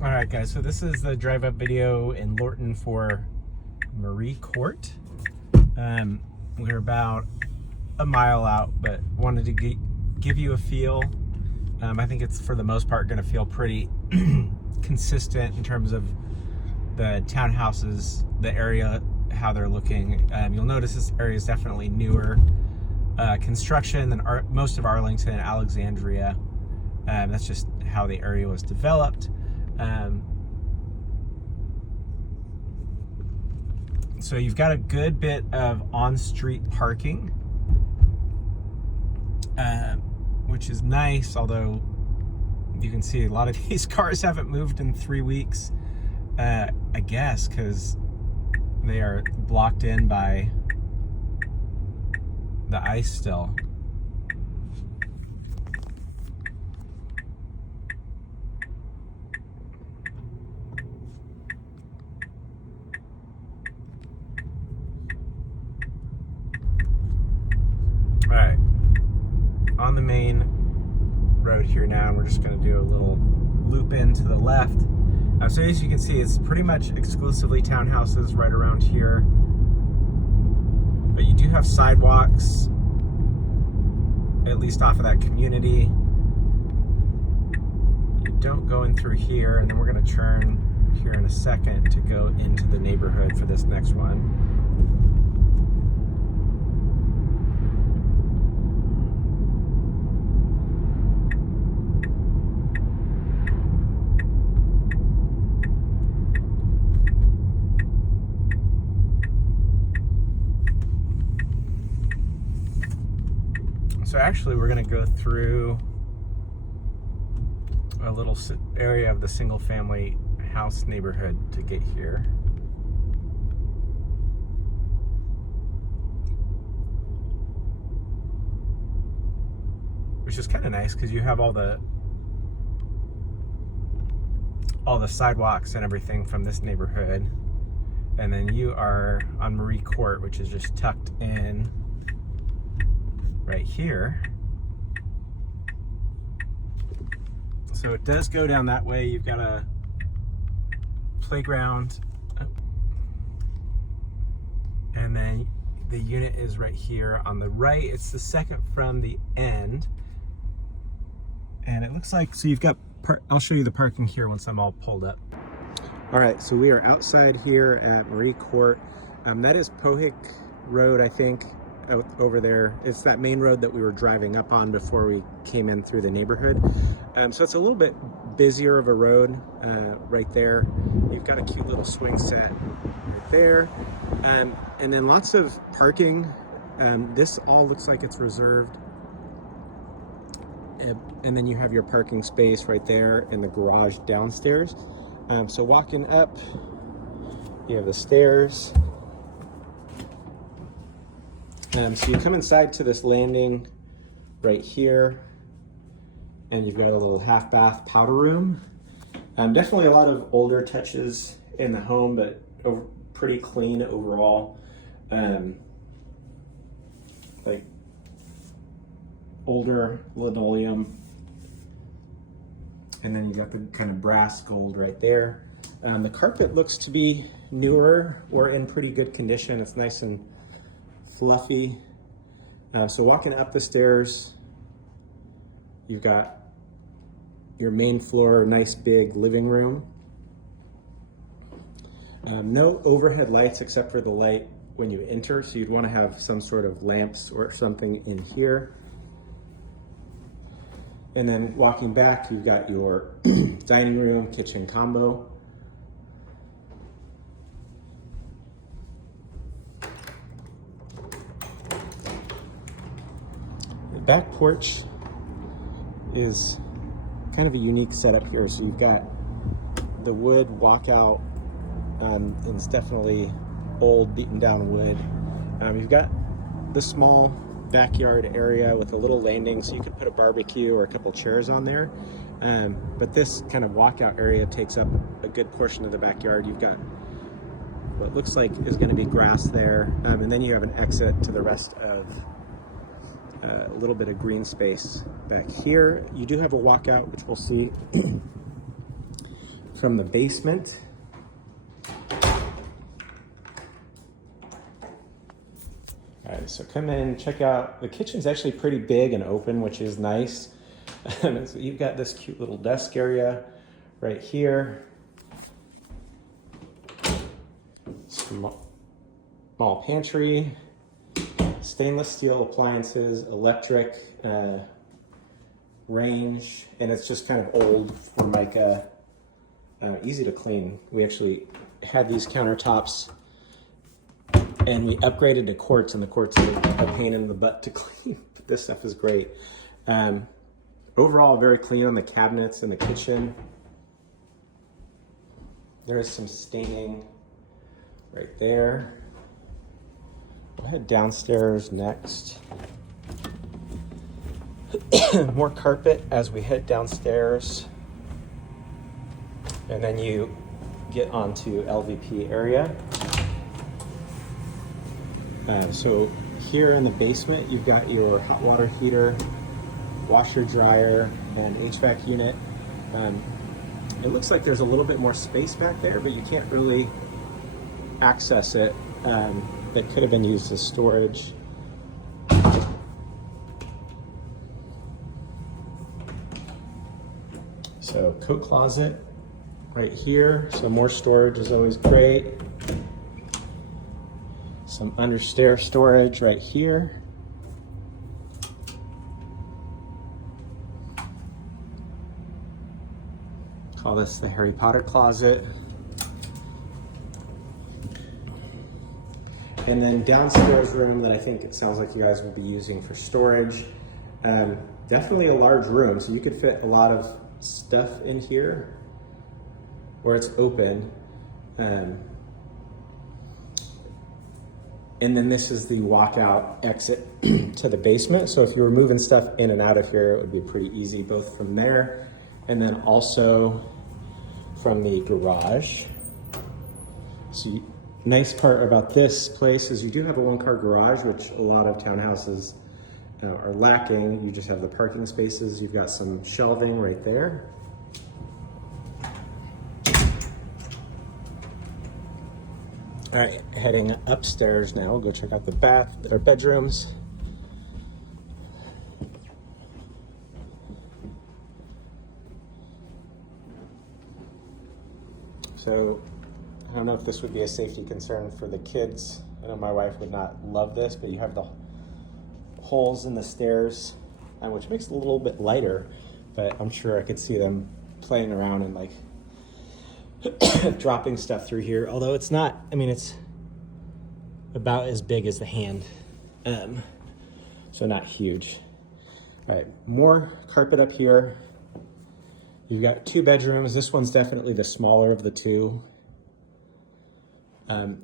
All right, guys, so this is the drive-up video in Lorton for Marie Court. We're about a mile out, but wanted to give you a feel. I think it's, for the most part, going to feel pretty consistent in terms of the townhouses, the area, how they're looking. You'll notice this area is definitely newer construction than most of Arlington and Alexandria. That's just how the area was developed. So you've got a good bit of on-street parking, which is nice, although you can see a lot of these cars haven't moved in 3 weeks, I guess, because they are blocked in by the ice still. All right, on the main road here now, we're just going to do a little loop in to the left. So as you can see, it's pretty much exclusively townhouses right around here, but you do have sidewalks, at least off of that community. You don't go in through here, and then we're going to turn here in a second to go into the neighborhood for this next one. So actually, we're going to go through a little area of the single-family house neighborhood to get here. Which is kind of nice because you have all the sidewalks and everything from this neighborhood, and then you are on Marie Court, which is just tucked in right here. So it does go down that way. You've got a playground, and then the unit is right here on the right. It's the second from the end, and it looks like, so you've got I'll show you the parking here once I'm all pulled up. All right, so we are outside here at Marie Court. That is Pohick Road, I think, out over there. It's that main road that we were driving up on before we came in through the neighborhood. So it's a little bit busier of a road right there. You've got a cute little swing set right there. And then lots of parking. This all looks like it's reserved. And then you have your parking space right there in the garage downstairs. So walking up, you have the stairs. So you come inside to this landing right here, and you've got a little half bath powder room. Definitely a lot of older touches in the home, but pretty clean overall. Like older linoleum, and then you got the kind of brass gold right there. The carpet looks to be newer or in pretty good condition. It's nice and fluffy. So walking up the stairs, you've got your main floor, nice big living room. No overhead lights except for the light when you enter, so you'd want to have some sort of lamps or something in here. And then walking back, you've got your dining room, kitchen combo. The back porch is kind of a unique setup here. So you've got the wood walkout, and it's definitely old, beaten down wood. You've got the small backyard area with a little landing, so you could put a barbecue or a couple chairs on there. But this kind of walkout area takes up a good portion of the backyard. You've got what looks like is going to be grass there, and then you have an exit to the rest of a little bit of green space back here. You do have a walkout, which we'll see from the basement. All right, so come in, check out, the kitchen's actually pretty big and open, which is nice. So you've got this cute little desk area right here. Small pantry, stainless steel appliances, electric range, and it's just kind of old Formica, easy to clean. We actually had these countertops and we upgraded to quartz, and the quartz is a pain in the butt to clean, but this stuff is great. Overall, very clean on the cabinets in the kitchen. There is some staining right there. We'll head downstairs next. More carpet as we head downstairs. And then you get onto LVP area. So here in the basement, you've got your hot water heater, washer dryer, and HVAC unit. It looks like there's a little bit more space back there, but you can't really access it. That could have been used as storage. So coat closet right here. So more storage is always great. Some under stair storage right here. Call this the Harry Potter closet. And then downstairs room that I think it sounds like you guys will be using for storage. Definitely a large room, so you could fit a lot of stuff in here, or it's open. And then this is the walkout exit to the basement. So if you were moving stuff in and out of here, it would be pretty easy, both from there and then also from the garage. So nice part about this place is you do have a one-car garage, which a lot of townhouses are lacking. You just have the parking spaces. You've got some shelving right there. All right, heading upstairs now. We'll go check out the bedrooms. So I don't know if this would be a safety concern for the kids. I know my wife would not love this, but you have the holes in the stairs, which makes it a little bit lighter, but I'm sure I could see them playing around and like dropping stuff through here. Although it's not, I mean, it's about as big as the hand, so not huge. All right, more carpet up here. You've got two bedrooms. This one's definitely the smaller of the two.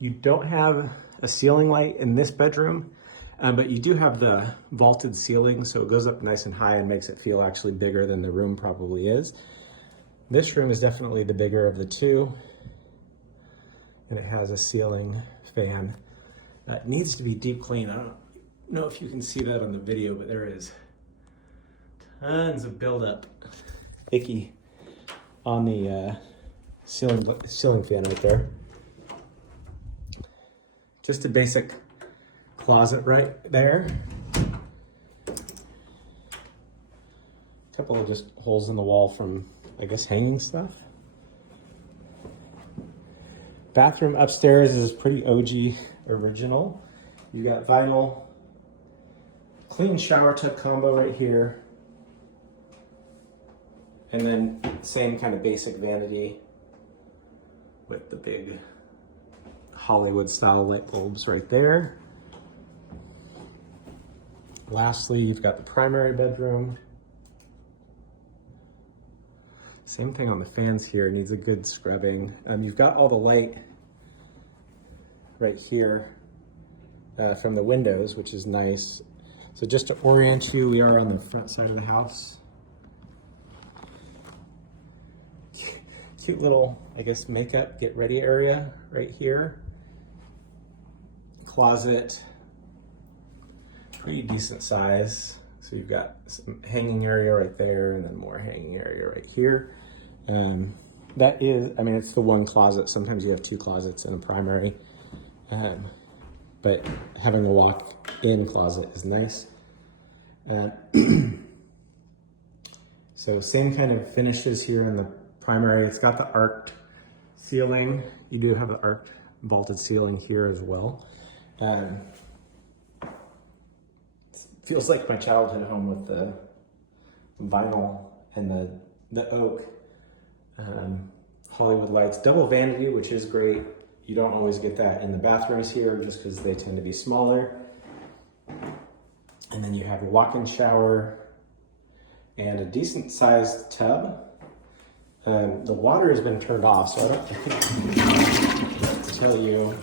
You don't have a ceiling light in this bedroom, but you do have the vaulted ceiling, so it goes up nice and high and makes it feel actually bigger than the room probably is. This room is definitely the bigger of the two, and it has a ceiling fan. It needs to be deep clean. I don't know if you can see that on the video, but there is tons of buildup, icky, on the ceiling fan right there. Just a basic closet right there. A couple of just holes in the wall from, I guess, hanging stuff. Bathroom upstairs is pretty OG original. You got vinyl, clean shower tub combo right here. And then same kind of basic vanity with the big Hollywood style light bulbs right there. Lastly, you've got the primary bedroom. Same thing on the fans here, needs a good scrubbing. You've got all the light right here from the windows, which is nice. So just to orient you, we are on the front side of the house. Cute little, I guess, makeup, get ready area right here. Closet, pretty decent size. So you've got some hanging area right there and then more hanging area right here. that is, I mean, it's the one closet. Sometimes you have two closets in a primary. But having a walk-in closet is nice. So same kind of finishes here in the primary. It's got the arched ceiling. You do have the arched vaulted ceiling here as well. Feels like my childhood home with the vinyl and the oak. Hollywood lights, double vanity, which is great. You don't always get that in the bathrooms here just because they tend to be smaller. And then you have a walk-in shower and a decent sized tub. The water has been turned off, so I don't tell you.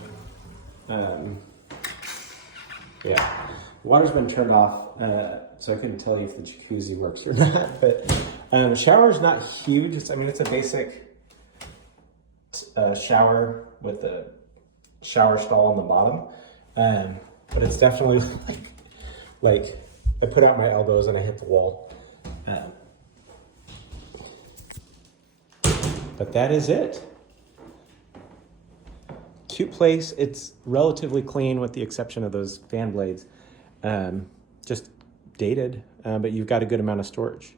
Yeah, the water's been turned off, so I couldn't tell you if the jacuzzi works or not. But the shower's not huge. It's a basic shower with the shower stall on the bottom, but it's definitely like I put out my elbows and I hit the wall. But that is it. Cute place. It's relatively clean with the exception of those fan blades. Just dated, but you've got a good amount of storage.